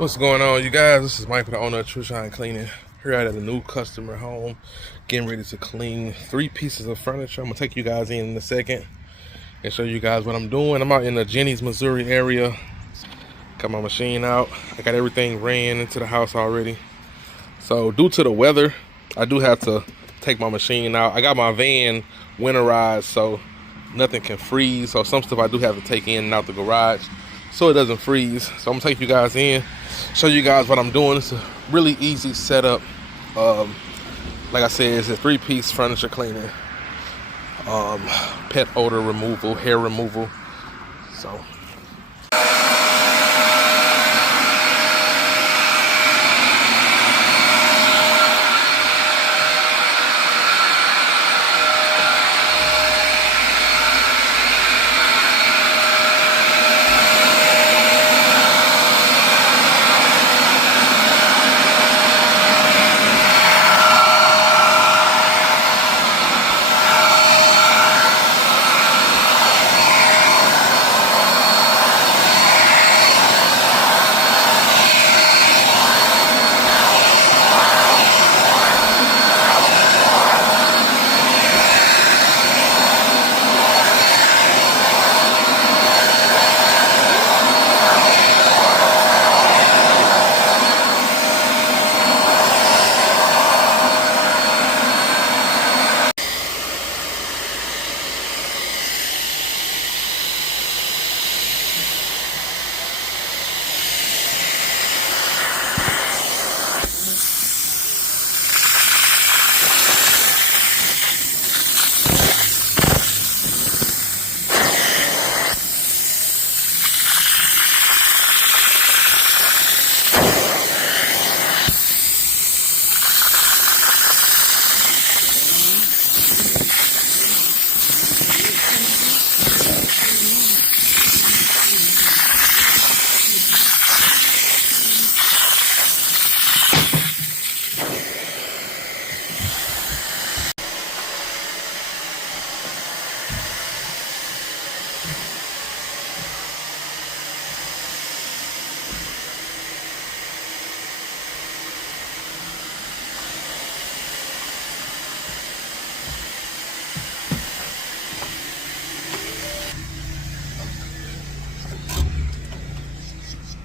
What's going on, you guys? This is Mike, the owner of Trushine Cleaning. Here at a new customer home, getting ready to clean 3 pieces of furniture. I'm gonna take you guys in a second and show you guys what I'm doing. I'm out in the Jenny's, Missouri area. Got my machine out. I got everything ran into the house already. So due to the weather, I do have to take my machine out. I got my van winterized, so nothing can freeze. So some stuff I do have to take in and out the garage so it doesn't freeze. So I'm gonna take you guys in, show you guys what I'm doing. It's a really easy setup. Like I said, it's a 3-piece furniture cleaning, pet odor removal, hair removal. So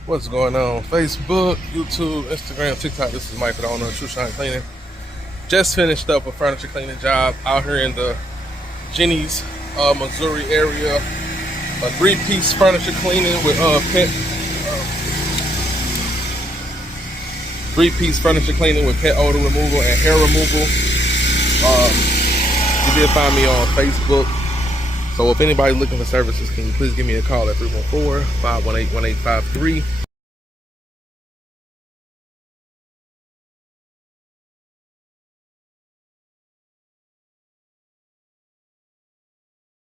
what's going on? Facebook, YouTube, Instagram, TikTok. This is Mike, the owner of Trushine Cleaning. Just finished up a furniture cleaning job out here in the Jenny's, Missouri area. A 3-piece furniture cleaning with pet. 3-piece furniture cleaning with pet odor removal and hair removal. You did find me on Facebook. So if anybody's looking for services, can you please give me a call at 314-518-1853.